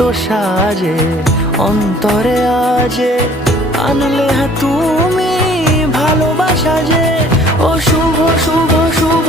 সাজে অন্তরে আজে আনলে তুমি ভালোবাসা যে ও শুভ শুভ শুভ